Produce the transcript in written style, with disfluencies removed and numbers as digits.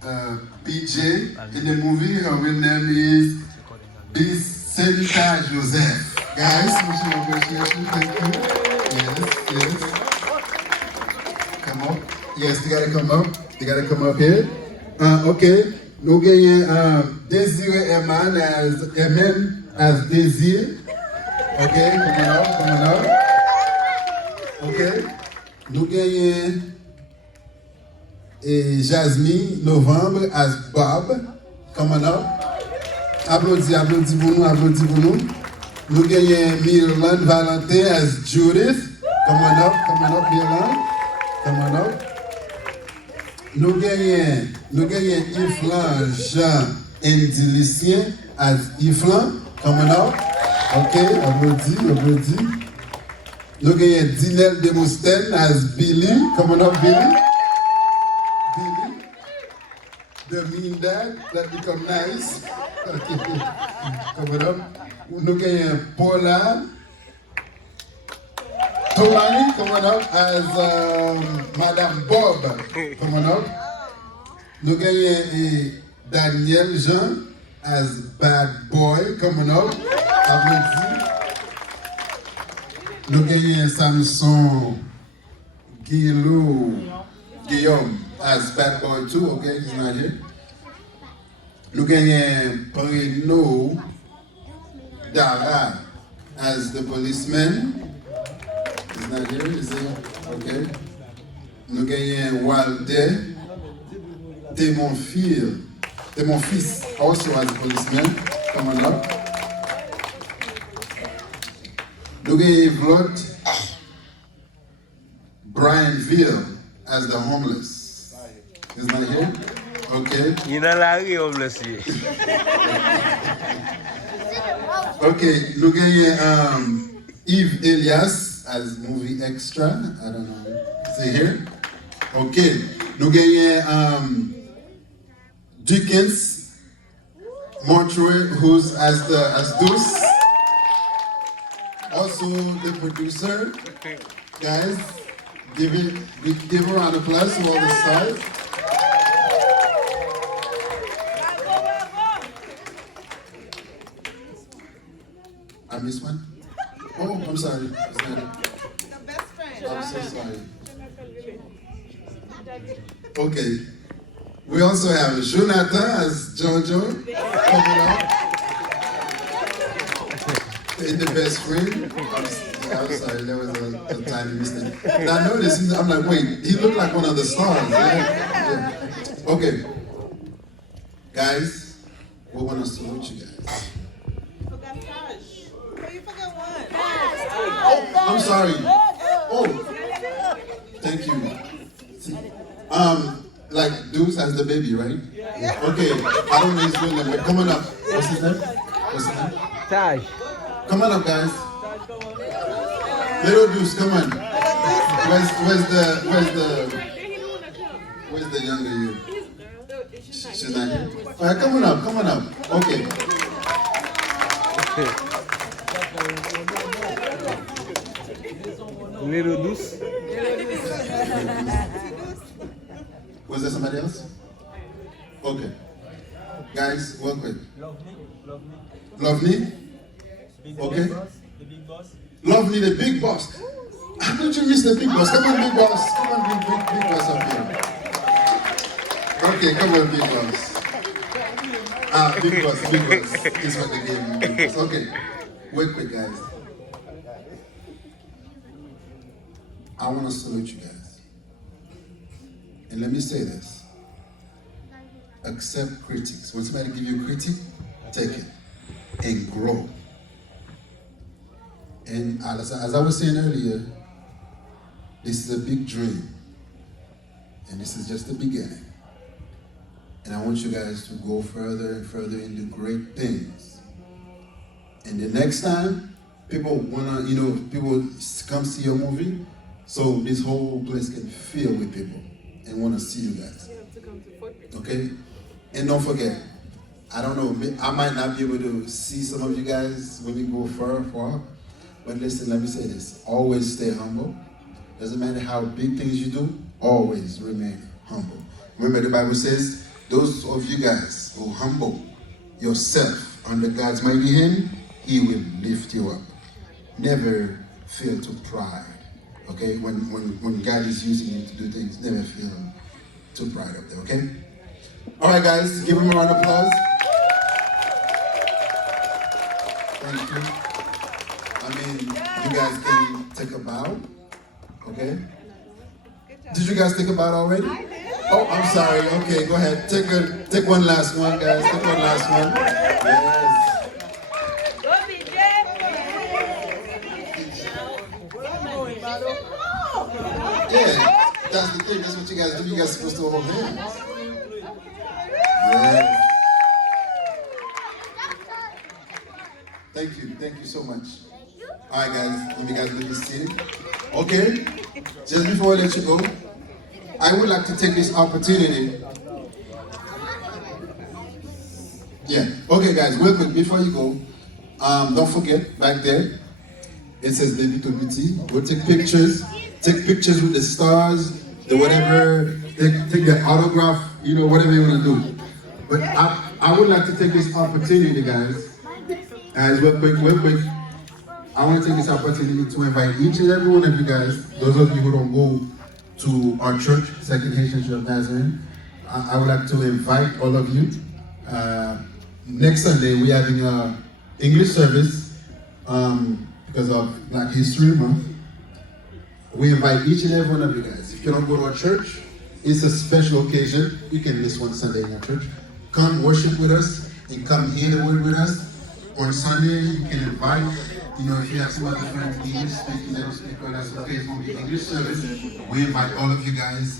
PJ. In the movie, her real name is Vicenta Joseph. Guys, much appreciation. Thank you. Yes. Come up. Yes, they gotta come up. They gotta come up here. Okay. Nous gagnons Désiré Eman as Désir. Okay, come on up. Okay. Nous gagnons Jasmine Novembre as Bob. Come on up. Applaudis pour nous. Nous gagnons Milan Valentin as Judith. Come on up, Milan. Come on up. Nous gagnons Iflan Jean Indilicien as Iflan. Come on up. Ok, applaudis. Nous gagnons Dinel Demousten as Billy. Come on up, Billy. The mean dad that become nice. Okay. Come on up. Nous gagnons Paula Tomani, come on up, as Madame Bob. Come on up. Nous gagnons Daniel Jean as Bad Boy. Come on up. Applaudis. Nous gagnons Samson Guillaume as Bad Boy too. Okay, he's not here. Nous gagnons Preno Dara as the policeman. He's not here, is he? Okay. Nous gagnons Walter Témonfils, also as a policeman. Come on up. Nous gagnons Vlad Brianville as the homeless. He's not here? Okay. You know la homeless. Okay, nous gagnons Yves Elias as movie extra. I don't know. Is he here? Okay. Nous gagnons Dickens Montreux, who's as Deuce. Also the producer. Guys, give a round of applause to all the stars. I missed one? Oh, I'm sorry. The best friend. I'm so sorry. Okay. We also have Jonathan as Jojo. Coming up. And the best friend. I'm sorry, there was a tiny mistake. And I noticed, I'm like, wait, he looked like one of the stars. Yeah. Okay. Guys, we want to salute you guys. I'm sorry. Oh, thank you. Like Deuce has the baby, right? Yeah. Okay. I don't know his real name, but come on up. What's his name? Taj. Come on up, guys. Little Deuce, come on. Where's the younger you? She's not here. All right, come on up. Okay. Little Deuce. Was there somebody else? Okay. Guys, real quick. Lovely? Okay. The big boss. Lovely, the big boss. How did you miss the big boss? Come on, big boss. Come on, big boss up here. Okay, come on, big boss. Big boss. Is what they gave me. Big boss. Okay. Wait quick, guys. I want to salute you guys. And let me say this. Accept critics. When somebody give you a critique, take it and grow. And as I was saying earlier, this is a big dream. And this is just the beginning. And I want you guys to go further and further into great things. And the next time, people wanna, people come see your movie, so this whole place can fill with people and wanna see you guys. Okay? And don't forget, I don't know, I might not be able to see some of you guys when we go far, but listen, let me say this. Always stay humble. Doesn't matter how big things you do, always remain humble. Remember the Bible says, those of you guys who humble yourself under God's mighty hand, He will lift you up. Never feel too pride. Okay? When God is using you to do things, never feel too pride up there, okay? Alright guys, give him a round of applause. Thank you. I mean, you guys can take a bow. Okay? Did you guys take a bow already? Oh, I'm sorry. Okay, go ahead. Take one last one, guys. Take one last one. Yes. Yeah, that's the thing. That's what you guys do. You guys are supposed to hold hands. Yes. Thank you so much. All right, guys, let me get seated. Okay, just before I let you go, I would like to take this opportunity. Yeah, okay, guys, real quick, before you go, don't forget, back there, it says Depi Tou Piti. We'll take pictures with the stars, the whatever, take the autograph, you know, whatever you want to do. But I would like to take this opportunity, guys, real quick, I want to take this opportunity to invite each and every one of you guys, those of you who don't go to our church, Second Haitian Church of Nazarene, I would like to invite all of you. Next Sunday, we're having an English service because of Black History Month. We invite each and every one of you guys. If you don't go to our church, it's a special occasion. You can miss one Sunday in our church. Come worship with us and come hear the word with us. On Sunday, you can invite, you know, if you have some other friends English speaking, they don't speak well, that's okay. It's going to be English service. We invite all of you guys.